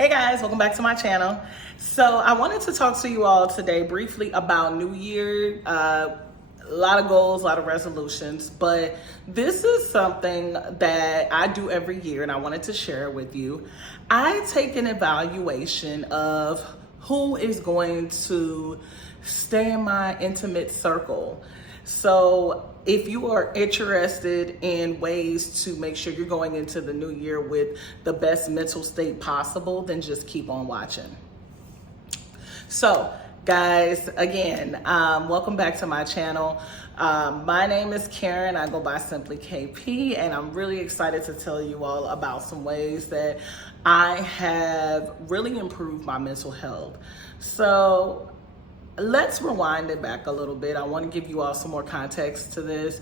Hey guys, welcome back to my channel. So I wanted to talk to you all today briefly about New Year. A lot of goals, a lot of resolutions, but this is something that I do every year and I wanted to share it with you. I take an evaluation of who is going to stay in my intimate circle. So if you are interested in ways to make sure you're going into the new year with the best mental state possible, then just keep on watching. So guys, again, welcome back to my channel. My name is Karen. I go by simply KP, and I'm really excited to tell you all about some ways that I have really improved my mental health. So let's rewind it back a little bit. I want to give you all some more context to this.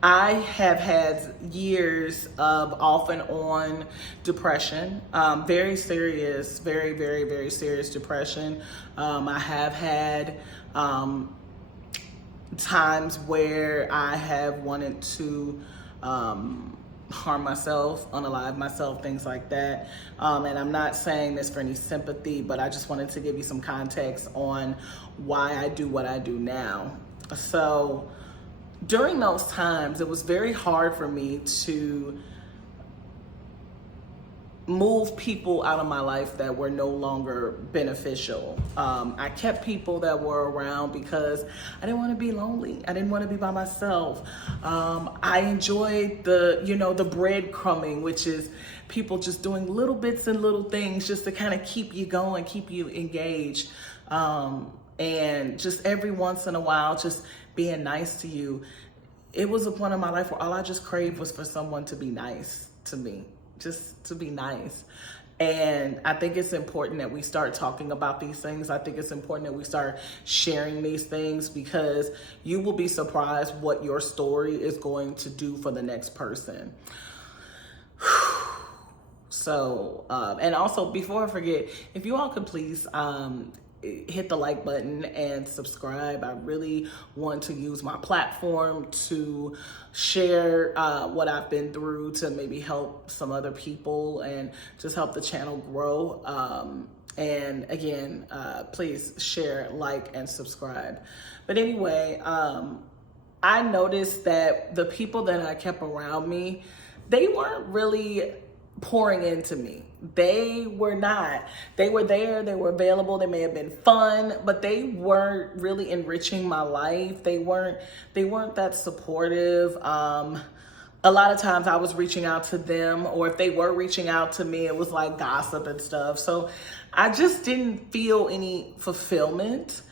I have had years of off and on depression, very serious, very serious depression. I have had times where I have wanted to harm myself, unalive myself, things like that. And I'm not saying this for any sympathy, but I just wanted to give you some context on why I do what I do now. So during those times, it was very hard for me to move people out of my life that were no longer beneficial. I kept people that were around because I didn't want to be lonely. I didn't want to be by myself. I enjoyed the breadcrumbing, which is people just doing little bits and little things just to kind of keep you going, keep you engaged. And just every once in a while, just being nice to you. It was a point in my life where all I just craved was for someone to be nice to me. Just to be nice. And I think it's important that we start talking about these things. I think it's important that we start sharing these things, because you will be surprised what your story is going to do for the next person. So, and also before I forget, if you all could please, hit the like button and subscribe. I really want to use my platform to share what I've been through, to maybe help some other people and just help the channel grow. And again, please share, like, and subscribe. But anyway, I noticed that the people that I kept around me, they weren't really pouring into me. They were not. They were there, they were available, they may have been fun, but they weren't really enriching my life. They weren't that supportive. A lot of times I was reaching out to them, or if they were reaching out to me, it was like gossip and stuff. So I just didn't feel any fulfillment,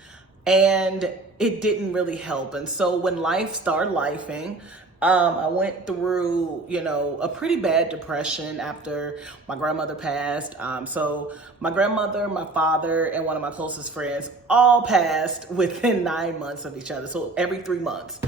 and it didn't really help. And so when life started lifing, I went through, a pretty bad depression after my grandmother passed. So my grandmother, my father, and one of my closest friends all passed within 9 months of each other. So every 3 months,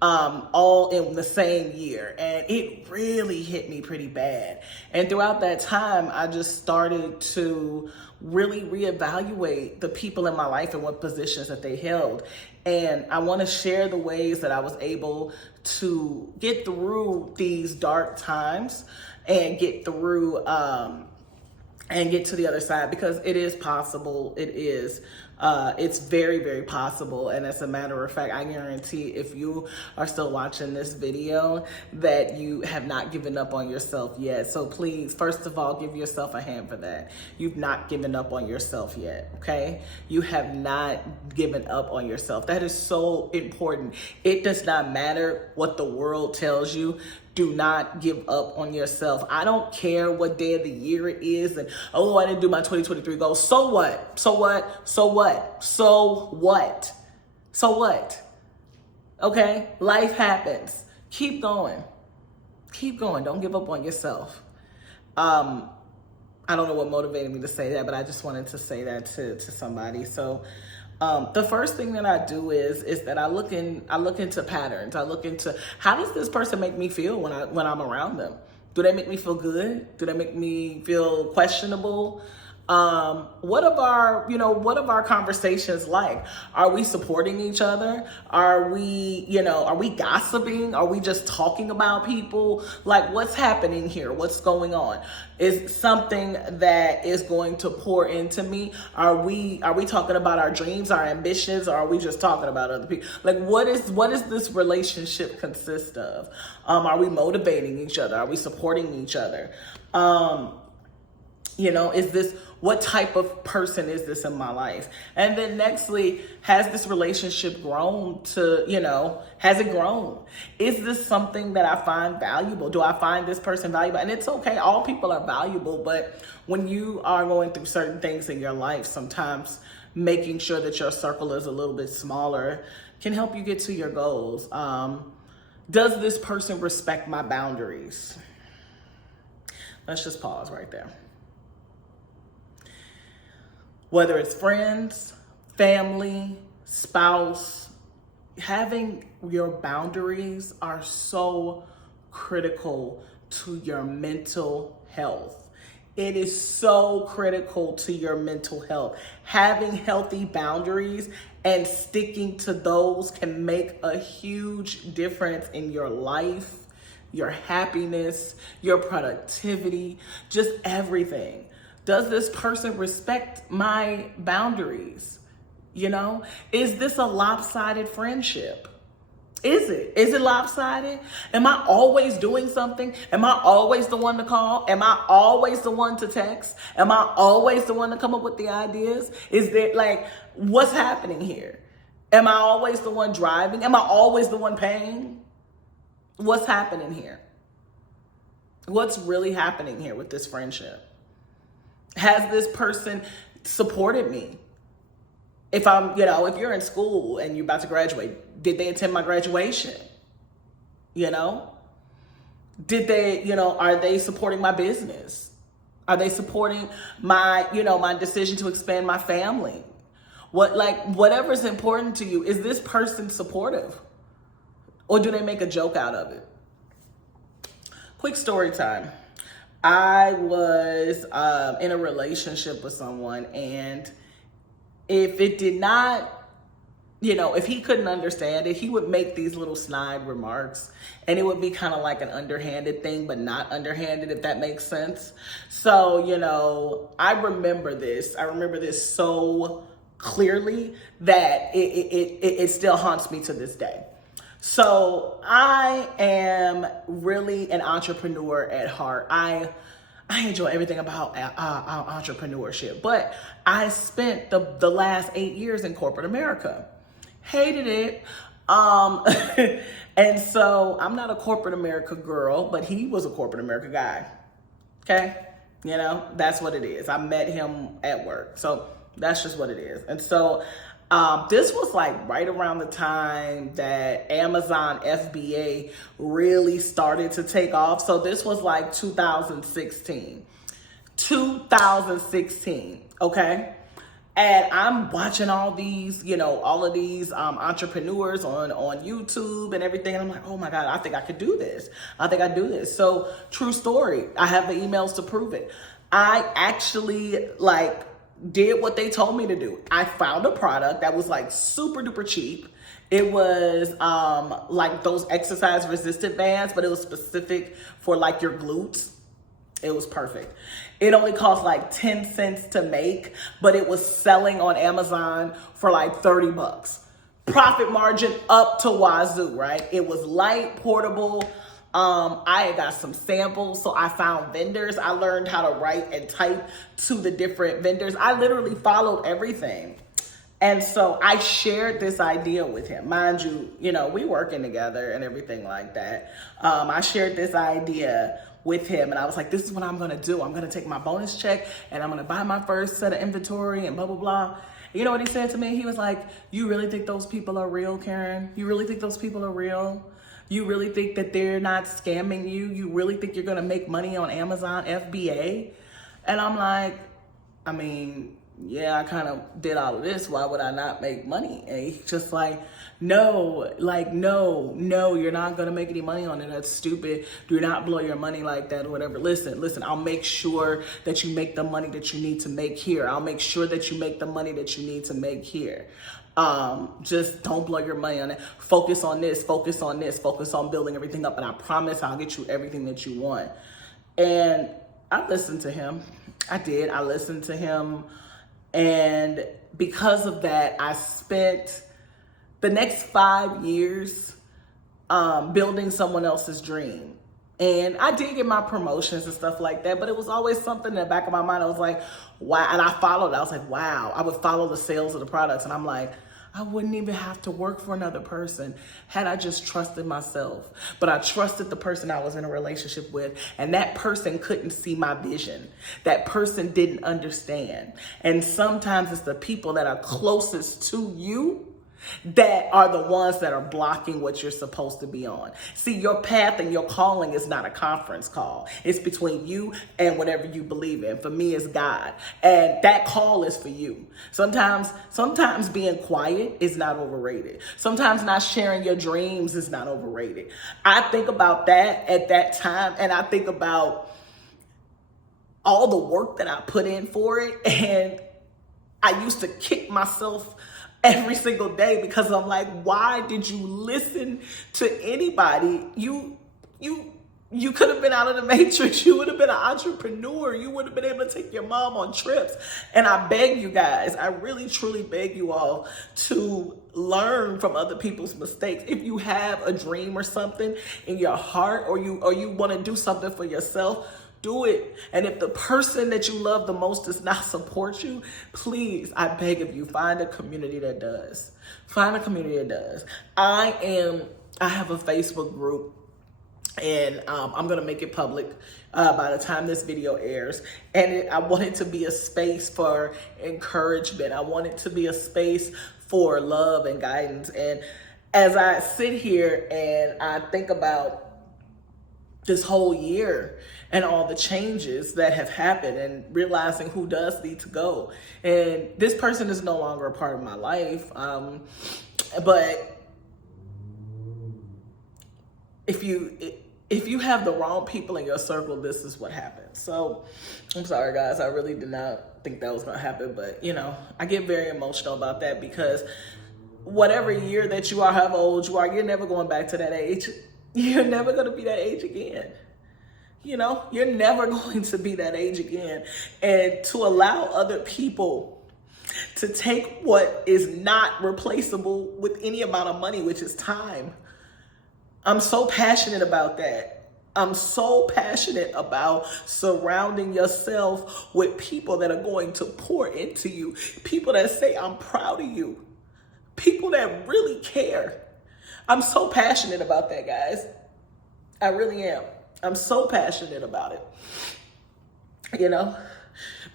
all in the same year. And it really hit me pretty bad. And throughout that time, I just started to really reevaluate the people in my life and what positions that they held. And I want to share the ways that I was able to get through these dark times and get through and get to the other side, because it is possible. It is. It's very possible. And as a matter of fact, I guarantee if you are still watching this video that you have not given up on yourself yet. So please, first of all, give yourself a hand for that. You've not given up on yourself yet, okay? You have not given up on yourself. That is so important. It does not matter what the world tells you. Do not give up on yourself. I don't care what day of the year it is, and oh, I didn't do my 2023 goals. So what? So what? So what? So what? So what? Okay? Life happens. Keep going. Keep going. Don't give up on yourself. I don't know what motivated me to say that, but I just wanted to say that to somebody. So the first thing that I do is that I look into patterns. I look into, how does this person make me feel when I'm around them? Do they make me feel good? Do they make me feel questionable? What of our conversations like? Are we supporting each other? Are we gossiping? Are we just talking about people? Like, what's happening here? What's going on? Is something that is going to pour into me? Are we talking about our dreams, our ambitions, or are we just talking about other people? Like, what is this relationship consist of? Are we motivating each other? Are we supporting each other? What type of person is this in my life? And then nextly, has this relationship grown has it grown? Is this something that I find valuable? Do I find this person valuable? And it's okay, all people are valuable, but when you are going through certain things in your life, sometimes making sure that your circle is a little bit smaller can help you get to your goals. Does this person respect my boundaries? Let's just pause right there. Whether it's friends, family, spouse, having your boundaries are so critical to your mental health. It is so critical to your mental health. Having healthy boundaries and sticking to those can make a huge difference in your life, your happiness, your productivity, just everything. Does this person respect my boundaries? Is this a lopsided friendship? Is it lopsided? Am I always doing something? Am I always the one to call? Am I always the one to text? Am I always the one to come up with the ideas? Is there what's happening here? Am I always the one driving? Am I always the one paying? What's happening here? What's really happening here with this friendship? Has this person supported me? If you're in school and you're about to graduate, did they attend my graduation? Did they, are they supporting my business? Are they supporting my, my decision to expand my family? Whatever's important to you, is this person supportive? Or do they make a joke out of it? Quick story time. I was in a relationship with someone, and if it did not, if he couldn't understand it, he would make these little snide remarks, and it would be kind of like an underhanded thing, but not underhanded, if that makes sense. So, I remember this. I remember this so clearly that it still haunts me to this day. So I am really an entrepreneur at heart. I enjoy everything about entrepreneurship, but I spent the last 8 years in corporate America. Hated it. And so I'm not a corporate America girl, but he was a corporate America guy. Okay. That's what it is. I met him at work. So that's just what it is. And so this was right around the time that Amazon FBA really started to take off. So this was 2016, okay? And I'm watching all of these entrepreneurs on YouTube and everything. And I'm like, oh my God, I think I could do this. I think I do this. So true story. I have the emails to prove it. I actually did what they told me to do. I found a product that was super duper cheap. It was those exercise resistant bands, but it was specific for your glutes. It was perfect. It only cost 10 cents to make, but it was selling on Amazon for $30. Profit margin up to wazoo, right? It was light, portable. I had got some samples, so I found vendors. I learned how to write and type to the different vendors. I literally followed everything. And so I shared this idea with him. Mind you, we working together and everything like that. I shared this idea with him, and I was like, this is what I'm gonna do. I'm gonna take my bonus check and I'm gonna buy my first set of inventory and blah, blah, blah. You know what he said to me? He was like, you really think those people are real, Karen? You really think those people are real? You really think that they're not scamming you? You really think you're gonna make money on Amazon FBA? And I'm like, yeah, I kind of did all of this. Why would I not make money? And he's just like, no, no, you're not going to make any money on it. That's stupid. Do not blow your money like that or whatever. Listen, I'll make sure that you make the money that you need to make here. I'll make sure that you make the money that you need to make here. Just don't blow your money on it. Focus on this, focus on building everything up. And I promise I'll get you everything that you want. And I listened to him. I did. I listened to him. And because of that, I spent the next 5 years building someone else's dream. And I did get my promotions and stuff like that, but it was always something in the back of my mind. I was like, wow. And I followed. I was like, wow. I would follow the sales of the products. And I'm like, I wouldn't even have to work for another person had I just trusted myself. But I trusted the person I was in a relationship with, and that person couldn't see my vision. That person didn't understand. And sometimes it's the people that are closest to you that are the ones that are blocking what you're supposed to be on. See, your path and your calling is not a conference call. It's between you and whatever you believe in. For me, it's God. And that call is for you. Sometimes being quiet is not overrated. Sometimes not sharing your dreams is not overrated. I think about that at that time, and I think about all the work that I put in for it. And I used to kick myself every single day because I'm like, why did you listen to anybody? You could have been out of the matrix. You would have been an entrepreneur. You would have been able to take your mom on trips. And I beg you guys, I really, truly beg you all to learn from other people's mistakes. If you have a dream or something in your heart, or you want to do something for yourself, do it. And if the person that you love the most does not support you, please, I beg of you, find a community that does. Find a community that does. I have a Facebook group, and I'm going to make it public by the time this video airs. And I want it to be a space for encouragement. I want it to be a space for love and guidance. And as I sit here and I think about this whole year and all the changes that have happened, and realizing who does need to go. And this person is no longer a part of my life. But if you have the wrong people in your circle, this is what happens. So I'm sorry, guys. I really did not think that was going to happen. But, I get very emotional about that, because whatever year that you are, however old you are, you're never going back to that age. You're never going to be that age again. You're never going to be that age again. And to allow other people to take what is not replaceable with any amount of money, which is time. I'm so passionate about that. I'm so passionate about surrounding yourself with people that are going to pour into you. People that say, I'm proud of you. People that really care. I'm so passionate about that, guys. I really am. I'm so passionate about it.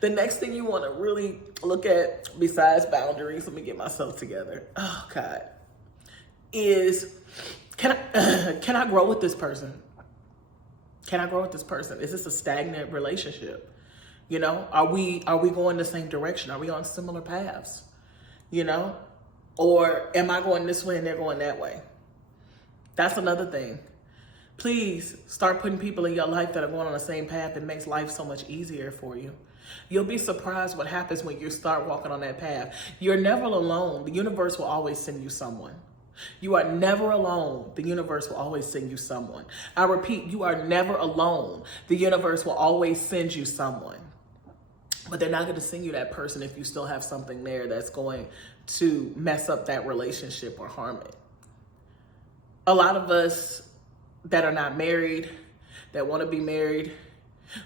The next thing you want to really look at, besides boundaries, let me get myself together. Oh, God. Is, can I grow with this person? Can I grow with this person? Is this a stagnant relationship? Are we going the same direction? Are we on similar paths? Or am I going this way and they're going that way? That's another thing. Please start putting people in your life that are going on the same path. It makes life so much easier for you. You'll be surprised what happens when you start walking on that path. You're never alone. The universe will always send you someone. You are never alone. The universe will always send you someone. I repeat, you are never alone. The universe will always send you someone. But they're not going to send you that person if you still have something there that's going to mess up that relationship or harm it. A lot of us that are not married, that want to be married,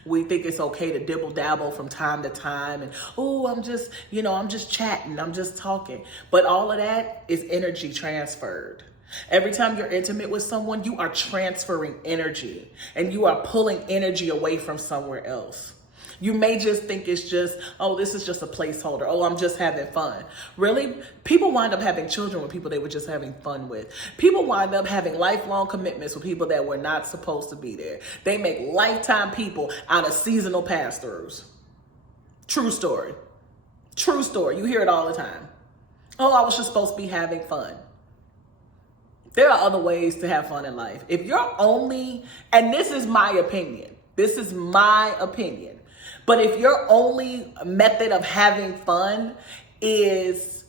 we think it's okay to dibble dabble from time to time. And, I'm just chatting, I'm just talking. But all of that is energy transferred. Every time you're intimate with someone, you are transferring energy, and you are pulling energy away from somewhere else. You may just think it's just, this is just a placeholder. I'm just having fun. Really? People wind up having children with people they were just having fun with. People wind up having lifelong commitments with people that were not supposed to be there. They make lifetime people out of seasonal pass-throughs. True story. True story. You hear it all the time. Oh, I was just supposed to be having fun. There are other ways to have fun in life. If you're only, and this is my opinion, but if your only method of having fun is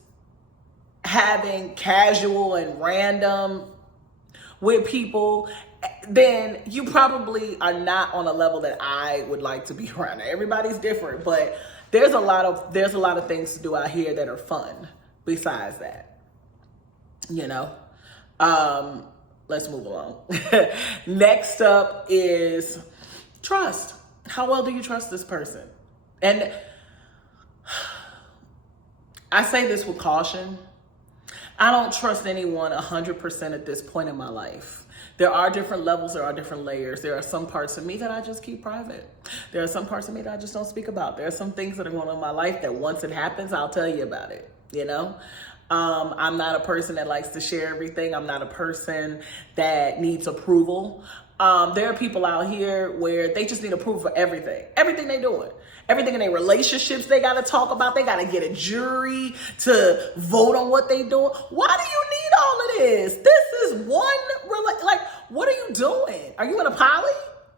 having casual and random with people, then you probably are not on a level that I would like to be around. Everybody's different, but there's a lot of things to do out here that are fun besides that, you know. Let's move along. Next up is trust. How well do you trust this person? And I say this with caution. I don't trust anyone 100% at this point in my life. There are different levels, there are different layers. There are some parts of me that I just keep private. There are some parts of me that I just don't speak about. There are some things that are going on in my life that once it happens, I'll tell you about it, you know? I'm not a person that likes to share everything. I'm not a person that needs approval. There are people out here where they just need approval for everything they doing. Everything in their relationships they got to talk about. They got to get a jury to vote on what they doing. Why do you need all of this? This is like, what are you doing? Are you in a poly?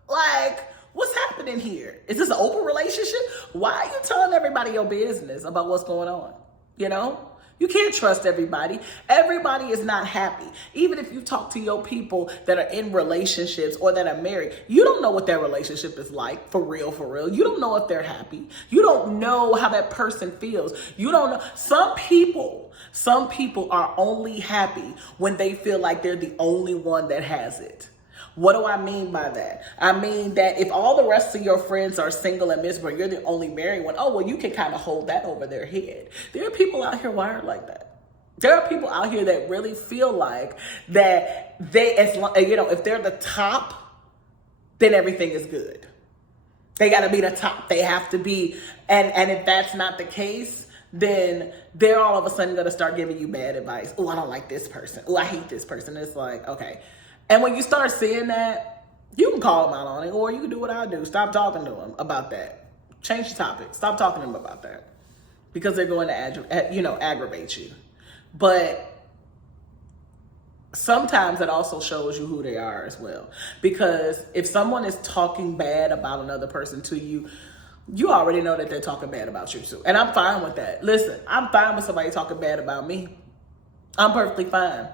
Like, what's happening here? Is this an open relationship? Why are you telling everybody your business about what's going on? You know? You can't trust everybody. Everybody is not happy. Even if you talk to your people that are in relationships or that are married, you don't know what their relationship is like, for real, for real. You don't know if they're happy. You don't know how that person feels. You don't know. Some people are only happy when they feel like they're the only one that has it. What do I mean by that? I mean that if all the rest of your friends are single and miserable, you're the only married one. Oh, well, you can kind of hold that over their head. There are people out here wired like that. There are people out here that really feel like that if they're the top, then everything is good. They got to be the top. They have to be. And if that's not the case, then they're all of a sudden going to start giving you bad advice. Oh, I don't like this person. Oh, I hate this person. It's like, okay. And when you start seeing that, you can call them out on it, or you can do what I do. Stop talking to them about that. Change the topic. Stop talking to them about that, because they're going to aggravate you. But sometimes it also shows you who they are as well. Because if someone is talking bad about another person to you, you already know that they're talking bad about you too. And I'm fine with that. Listen, I'm fine with somebody talking bad about me. I'm perfectly fine.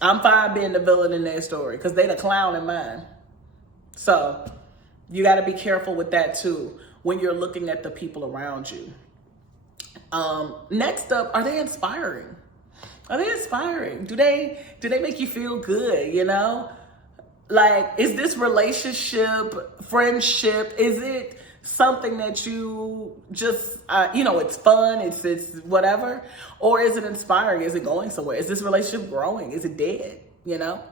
I'm fine being the villain in their story because they the clown in mine. So you got to be careful with that too when you're looking at the people around you. Next up, are they inspiring? Are they inspiring? Do they make you feel good? You know, like, is this relationship, friendship, is it something that you just, it's fun, it's whatever? Or is it inspiring? Is it going somewhere? Is this relationship growing? Is it dead? You know,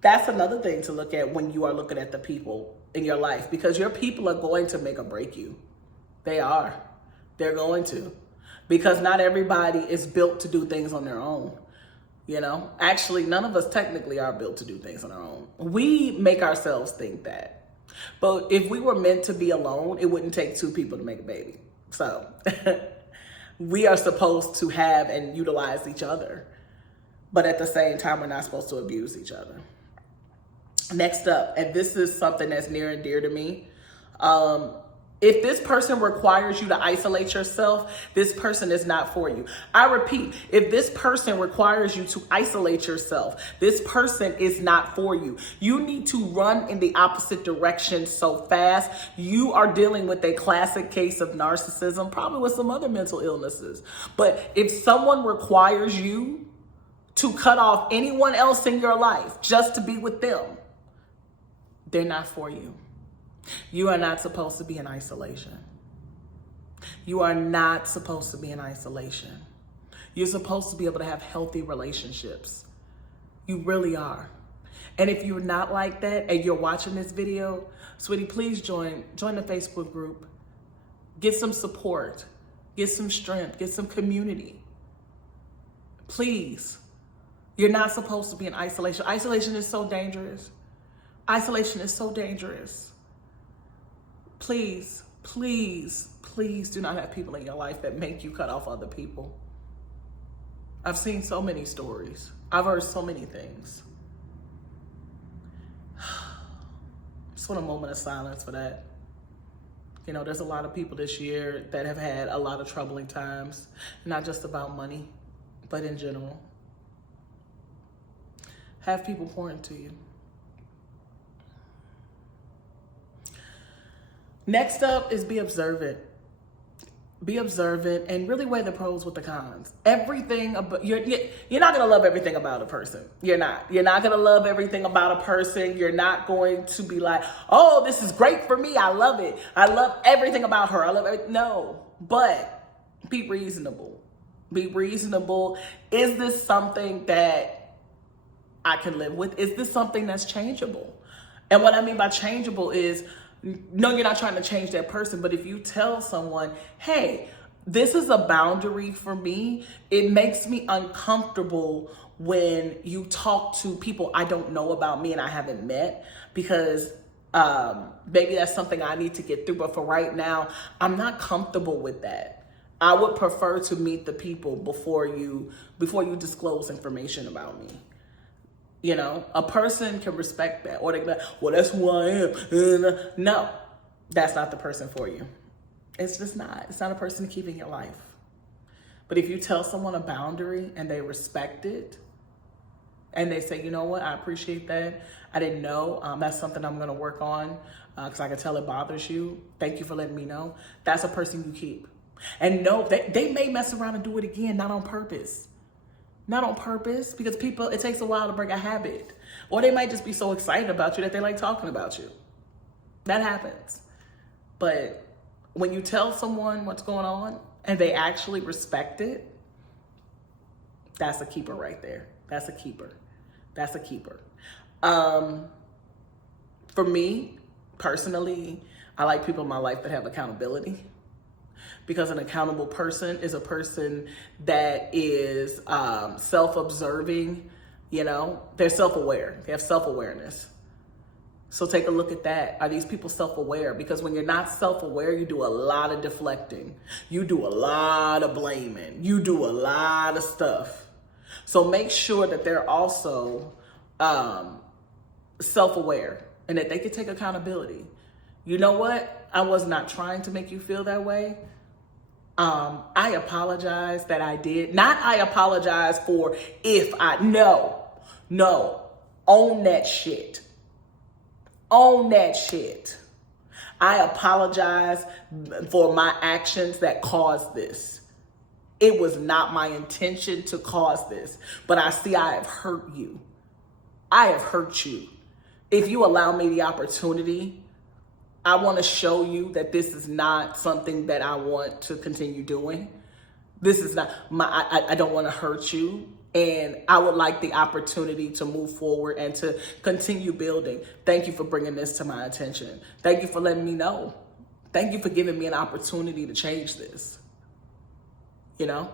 that's another thing to look at when you are looking at the people in your life, because your people are going to make or break you. They are. They're going to, because not everybody is built to do things on their own. You know, actually, none of us technically are built to do things on our own. We make ourselves think that. But if we were meant to be alone, it wouldn't take two people to make a baby. So we are supposed to have and utilize each other. But at the same time, we're not supposed to abuse each other. Next up, and this is something that's near and dear to me. If this person requires you to isolate yourself, this person is not for you. I repeat, if this person requires you to isolate yourself, this person is not for you. You need to run in the opposite direction so fast. You are dealing with a classic case of narcissism, probably with some other mental illnesses. But if someone requires you to cut off anyone else in your life just to be with them, they're not for you. You are not supposed to be in isolation. You are not supposed to be in isolation. You're supposed to be able to have healthy relationships. You really are. And if you're not like that and you're watching this video, sweetie, please join the Facebook group. Get some support. Get some strength. Get some community. Please. You're not supposed to be in isolation. Isolation is so dangerous. Isolation is so dangerous. Please, please, Please do not have people in your life that make you cut off other people. I've seen so many stories. I've heard so many things. Just want a moment of silence for that. You know, there's a lot of people this year that have had a lot of troubling times, not just about money, but in general. Have people pour into you. Next up is be observant. Be observant and really weigh the pros with the cons. Everything about you're not gonna love everything about a person. You're not gonna love everything about a person. You're not going to be like, oh, this is great for me. I love it. I love everything about her. I love everything. No, but be reasonable. Be reasonable. Is this something that I can live with? Is this something that's changeable? And what I mean by changeable is, no, you're not trying to change that person, but if you tell someone, hey, this is a boundary for me, it makes me uncomfortable when you talk to people I don't know about me and I haven't met, because maybe that's something I need to get through, but for right now, I'm not comfortable with that. I would prefer to meet the people before you disclose information about me. You know, a person can respect that, or they can be like, well, that's who I am. No, that's not the person for you. It's just not. It's not a person to keep in your life. But if you tell someone a boundary and they respect it, and they say, you know what, I appreciate that. I didn't know. That's something I'm going to work on because I can tell it bothers you. Thank you for letting me know. That's a person you keep. And no, they may mess around and do it again, not on purpose. Not on purpose, because people, it takes a while to break a habit. Or they might just be so excited about you that they like talking about you. That happens. But when you tell someone what's going on and they actually respect it, that's a keeper right there. That's a keeper. That's a keeper. For me, personally, I like people in my life that have accountability. Because an accountable person is a person that is self-observing, you know, they're self-aware. They have self-awareness. So take a look at that. Are these people self-aware? Because when you're not self-aware, you do a lot of deflecting. You do a lot of blaming. You do a lot of stuff. So make sure that they're also self-aware and that they can take accountability. You know what? I was not trying to make you feel that way. I apologize that I did. Not I apologize for if I, no, own that shit. Own that shit. I apologize for my actions that caused this. It was not my intention to cause this, but I see I have hurt you. I have hurt you. If you allow me the opportunity, I want to show you that this is not something that I want to continue doing. This is not I don't want to hurt you. And I would like the opportunity to move forward and to continue building. Thank you for bringing this to my attention. Thank you for letting me know. Thank you for giving me an opportunity to change this. You know,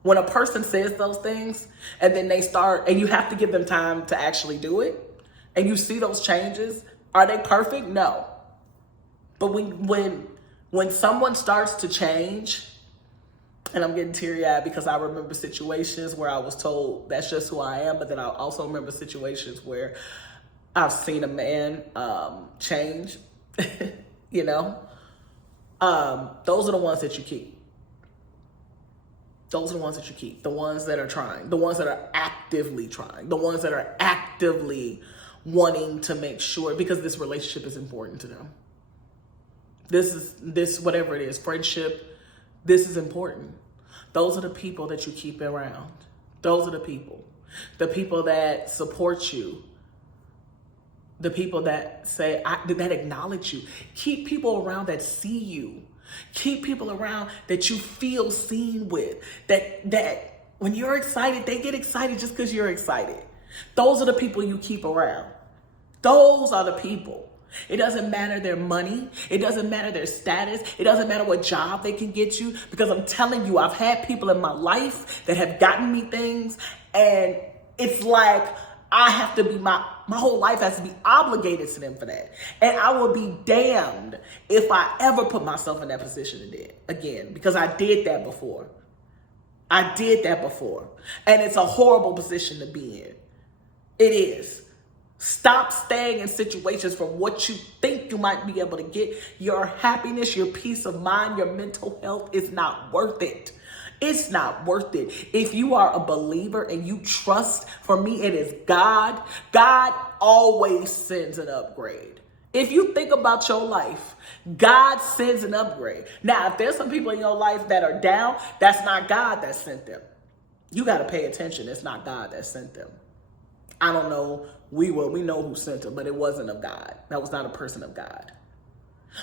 when a person says those things and then they start, and you have to give them time to actually do it, and you see those changes, are they perfect? No. But when someone starts to change, and I'm getting teary-eyed because I remember situations where I was told that's just who I am, but then I also remember situations where I've seen a man change, you know? Those are the ones that you keep. Those are the ones that you keep. The ones that are trying. The ones that are actively trying. The ones that are actively wanting to make sure, because this relationship is important to them. This whatever it is, friendship, this is important. Those are the people that you keep around. Those are the people. The people that support you. The people that say, that acknowledge you. Keep people around that see you. Keep people around that you feel seen with. That when you're excited, they get excited just because you're excited. Those are the people you keep around. Those are the people. It doesn't matter their money. It doesn't matter their status. It doesn't matter what job they can get you. Because I'm telling you, I've had people in my life that have gotten me things. And it's like I have to be, my whole life has to be obligated to them for that. And I will be damned if I ever put myself in that position again, because I did that before. I did that before. And it's a horrible position to be in. It is. Stop staying in situations for what you think you might be able to get. Your happiness, your peace of mind, your mental health is not worth it. It's not worth it. If you are a believer and you trust, for me, it is God. God always sends an upgrade. If you think about your life, God sends an upgrade. Now, if there's some people in your life that are down, that's not God that sent them. You got to pay attention. It's not God that sent them. I don't know. We know who sent them, but it wasn't of God. That was not a person of God.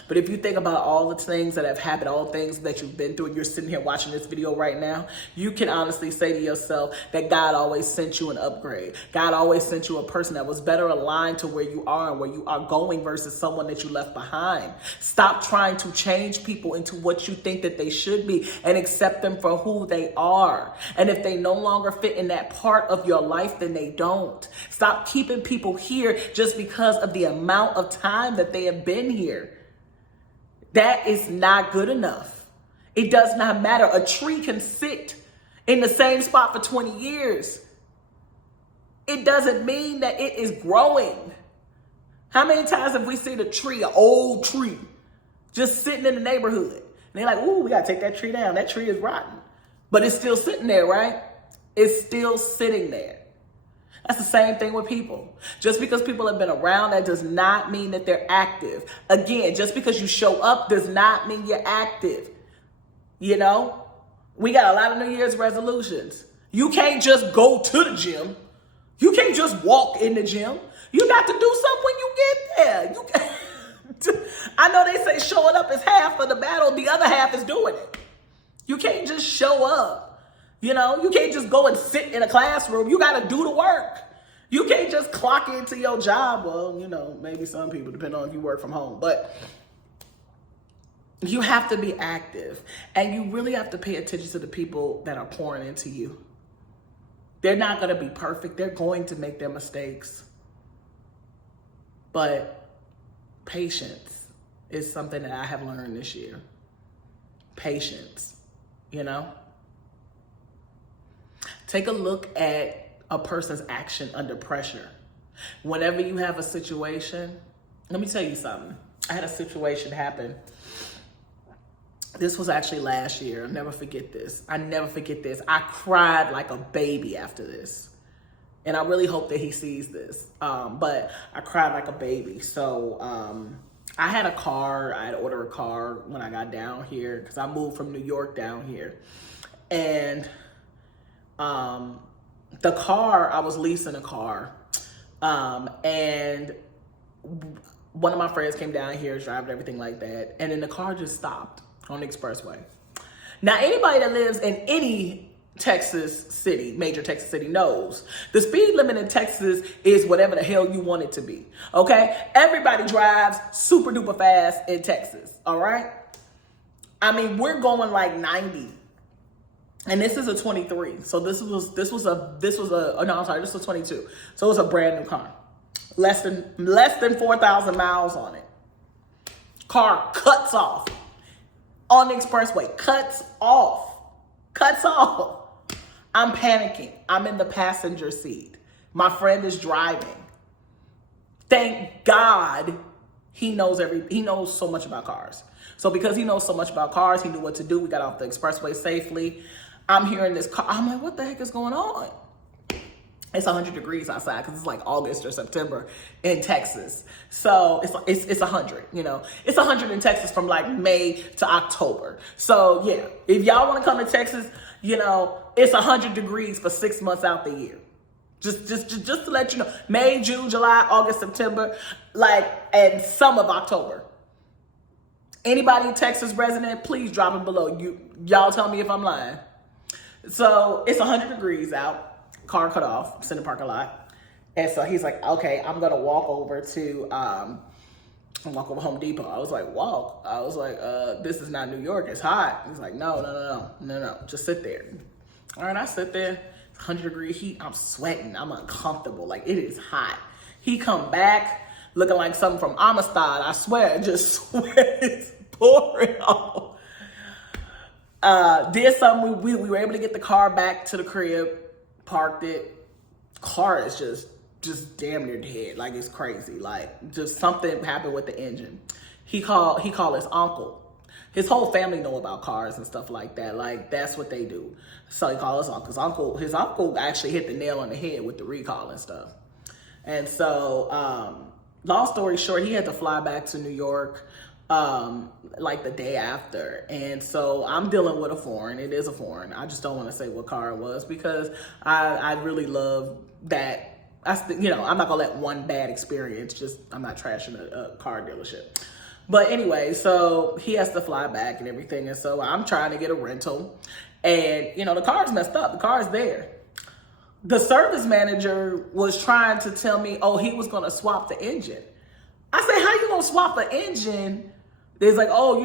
But if you think about all the things that have happened, all the things that you've been through, and you're sitting here watching this video right now, you can honestly say to yourself that God always sent you an upgrade. God always sent you a person that was better aligned to where you are and where you are going versus someone that you left behind. Stop trying to change people into what you think that they should be and accept them for who they are. And if they no longer fit in that part of your life, then they don't. Stop keeping people here just because of the amount of time that they have been here. That is not good enough. It does not matter. A tree can sit in the same spot for 20 years. It doesn't mean that it is growing. How many times have we seen a tree, an old tree, just sitting in the neighborhood? And they're like, ooh, we got to take that tree down. That tree is rotten. But it's still sitting there, right? It's still sitting there. That's the same thing with people. Just because people have been around, that does not mean that they're active. Again, just because you show up does not mean you're active. You know, we got a lot of New Year's resolutions. You can't just go to the gym. You can't just walk in the gym. You got to do something when you get there. I know they say showing up is half of the battle. The other half is doing it. You can't just show up. You know, you can't just go and sit in a classroom. You got to do the work. You can't just clock into your job. Well, you know, maybe some people, depending on if you work from home. But you have to be active. And you really have to pay attention to the people that are pouring into you. They're not going to be perfect. They're going to make their mistakes. But patience is something that I have learned this year. Patience, you know? Take a look at a person's action under pressure. Whenever you have a situation, let me tell you something. I had a situation happen. This was actually last year. I'll never forget this. I cried like a baby after this. And I really hope that he sees this. But I cried like a baby. So I had a car. I had ordered a car when I got down here because I moved from New York down here. And the car, I was leasing a car, and one of my friends came down here, driving everything like that, and then the car just stopped on the expressway. Now, anybody that lives in any Texas city, major Texas city, knows the speed limit in Texas is whatever the hell you want it to be, okay? Everybody drives super duper fast in Texas, all right? I mean, we're going like 90. And this is a 23. So this was a 22. So it was a brand new car. Less than 4,000 miles on it. Car cuts off on the expressway. Cuts off. I'm panicking. I'm in the passenger seat. My friend is driving. Thank God he knows so much about cars. So because he knows so much about cars, he knew what to do. We got off the expressway safely. I'm hearing this car. I'm like, what the heck is going on? It's 100 degrees outside because it's like August or September in Texas. So it's 100, you know. It's 100 in Texas from like May to October. So yeah, if y'all want to come to Texas, you know, it's 100 degrees for 6 months out the year. Just to let you know, May, June, July, August, September, and some of October. Anybody Texas resident, please drop it below. Y'all tell me if I'm lying. So it's 100 degrees out, car cut off, it's in the parking lot. And so he's like, okay, I'm going to walk over to Home Depot. I was like, walk? I was like, this is not New York, it's hot. He's like, no, just sit there. All right, I sit there. 100-degree heat. I'm sweating. I'm uncomfortable. Like, it is hot. He come back looking like something from Amistad. I swear, just sweat is pouring off. Did something. We were able to get the car back to the crib, parked it. Car is just damn near dead. Like, it's crazy. Like, just something happened with the engine. He called his uncle. His whole family know about cars and stuff like that. Like, that's what they do. So he called his uncle. His uncle actually hit the nail on the head with the recall and stuff. And so, long story short, he had to fly back to New York like the day after. And so I'm dealing with a foreign. It is a foreign. I just don't want to say what car it was because I really love that. I'm not gonna let one bad experience I'm not trashing a car dealership. But anyway, so he has to fly back and everything. And so I'm trying to get a rental and the car's messed up. The car's there. The service manager was trying to tell me, oh, he was gonna swap the engine. I said, how you gonna swap an engine? There's like, oh,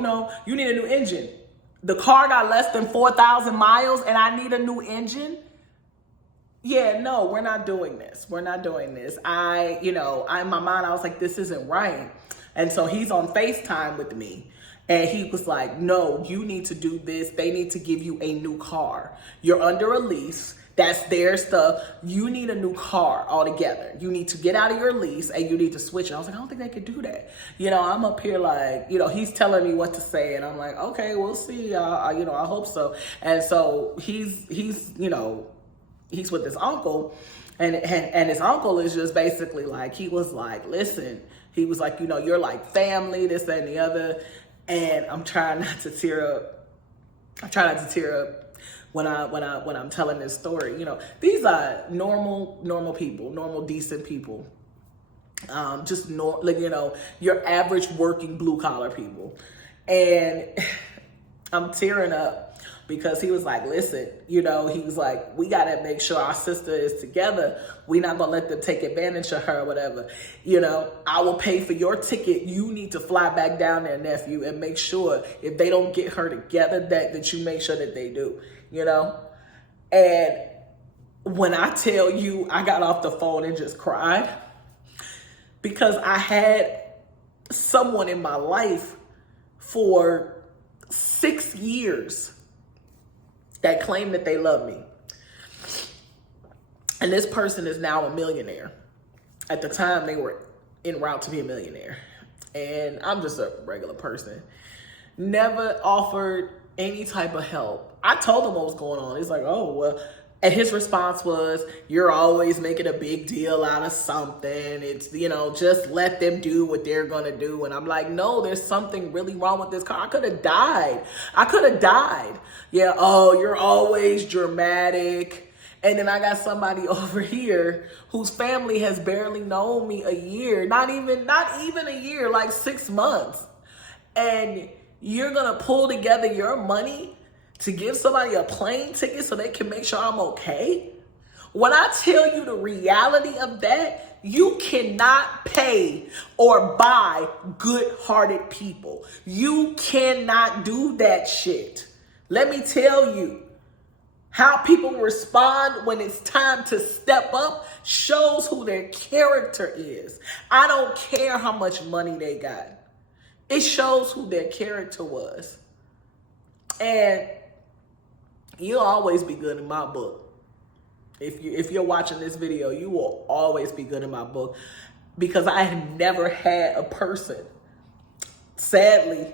you need a new engine. The car got less than 4,000 miles and I need a new engine? Yeah, no, we're not doing this. We're not doing this. In my mind, I was like, this isn't right. And so he's on FaceTime with me. And he was like, no, you need to do this. They need to give you a new car. You're under a lease. That's their stuff. You need a new car altogether. You need to get out of your lease and you need to switch it. I was like, I don't think they could do that. I'm up here like, he's telling me what to say. And I'm like, okay, we'll see. I hope so. And so he's with his uncle and his uncle is just basically like, he was like, listen, he was like, you're like family, this, that, and the other. And I'm trying not to tear up. When I'm telling this story. These are normal people, normal, decent people. Your average working blue collar people. And I'm tearing up because he was like, listen, he was like, we got to make sure our sister is together. We're not going to let them take advantage of her or whatever. I will pay for your ticket. You need to fly back down there, nephew, and make sure if they don't get her together, that you make sure that they do, And when I tell you, I got off the phone and just cried because I had someone in my life for 6 years that claim that they love me. And this person is now a millionaire. At the time, they were en route to be a millionaire. And I'm just a regular person. Never offered any type of help. I told him what was going on. He's like, oh, well. And his response was, you're always making a big deal out of something. It's, just let them do what they're going to do. And I'm like, no, there's something really wrong with this car. I could have died. Yeah, oh, you're always dramatic. And then I got somebody over here whose family has barely known me a year. Not even a year, like 6 months. And you're going to pull together your money to give somebody a plane ticket so they can make sure I'm okay? When I tell you the reality of that, you cannot pay or buy good-hearted people. You cannot do that shit. Let me tell you, how people respond when it's time to step up shows who their character is. I don't care how much money they got. It shows who their character was. And you'll always be good in my book. If you're watching this video, you will always be good in my book because I have never had a person, sadly,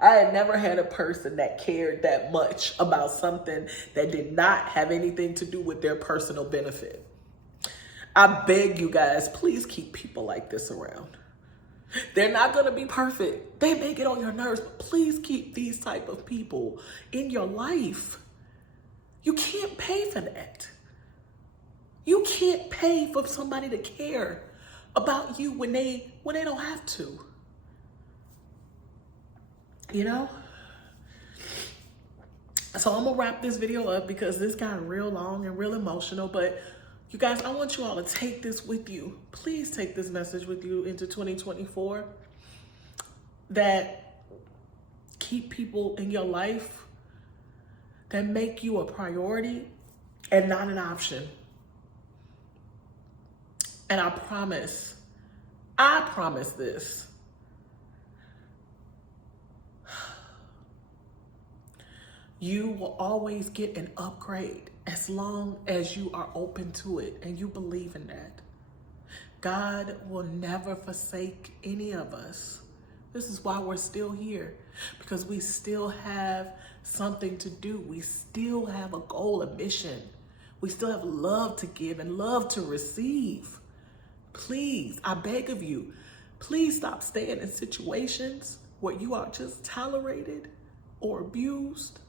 I had never had a person that cared that much about something that did not have anything to do with their personal benefit. I beg you guys, please keep people like this around. They're not going to be perfect. They may get on your nerves, but please keep these type of people in your life. You can't pay for that. You can't pay for somebody to care about you when they don't have to. So I'm going to wrap this video up because this got real long and real emotional, but you guys, I want you all to take this with you. Please take this message with you into 2024 that keep people in your life that make you a priority and not an option. And I promise this. You will always get an upgrade as long as you are open to it and you believe in that. God will never forsake any of us. This is why we're still here, because we still have something to do. We still have a goal, a mission. We still have love to give and love to receive. Please, I beg of you, please stop staying in situations where you are just tolerated or abused.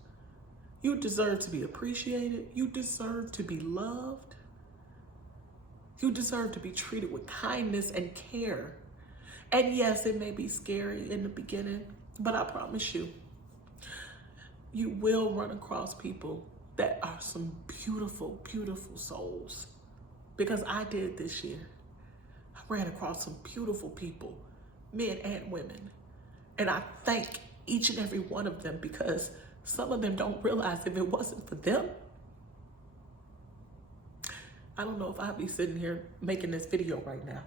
You deserve to be appreciated. You deserve to be loved. You deserve to be treated with kindness and care. And yes, it may be scary in the beginning, but I promise you, you will run across people that are some beautiful, beautiful souls. Because I did this year. I ran across some beautiful people, men and women. And I thank each and every one of them, because some of them don't realize if it wasn't for them, I don't know if I'd be sitting here making this video right now.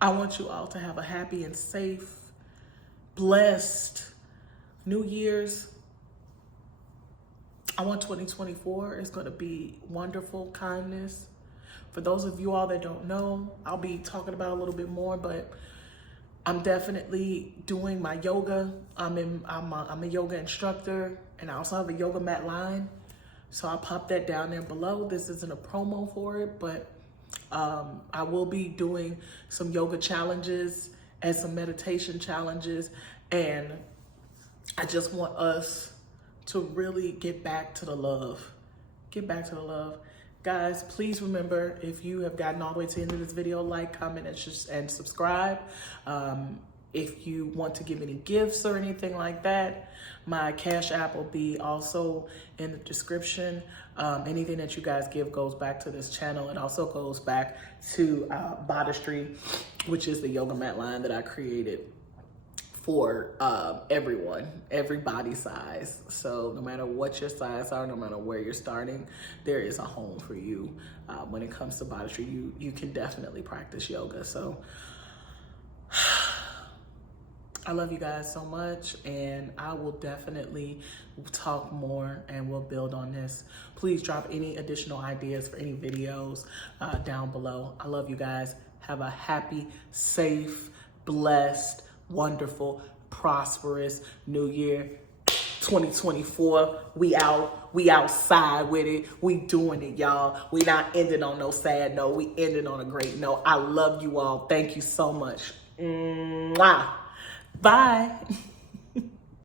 I want you all to have a happy and safe, blessed New Year's. I want 2024 is going to be wonderful, kindness. For those of you all that don't know, I'll be talking about a little bit more, but I'm definitely doing my yoga. I'm a yoga instructor, and I also have a yoga mat line. So I'll pop that down there below. This isn't a promo for it, but I will be doing some yoga challenges and some meditation challenges. And I just want us to really get back to the love. Get back to the love. Guys, please remember, if you have gotten all the way to the end of this video, like, comment, and subscribe. If you want to give any gifts or anything like that, my Cash App will be also in the description. Anything that you guys give goes back to this channel. It also goes back to Bodistry, which is the yoga mat line that I created for everyone, every body size. So no matter what your size are, no matter where you're starting, there is a home for you. When it comes to Bodistry, you can definitely practice yoga. So I love you guys so much, and I will definitely talk more and we'll build on this. Please drop any additional ideas for any videos down below. I love you guys. Have a happy, safe, blessed, wonderful, prosperous New Year. 2024, we out, we outside with it, we doing it, y'all. We not ending on no sad note, we ending on a great note. I love you all. Thank you so much. Mwah. Bye.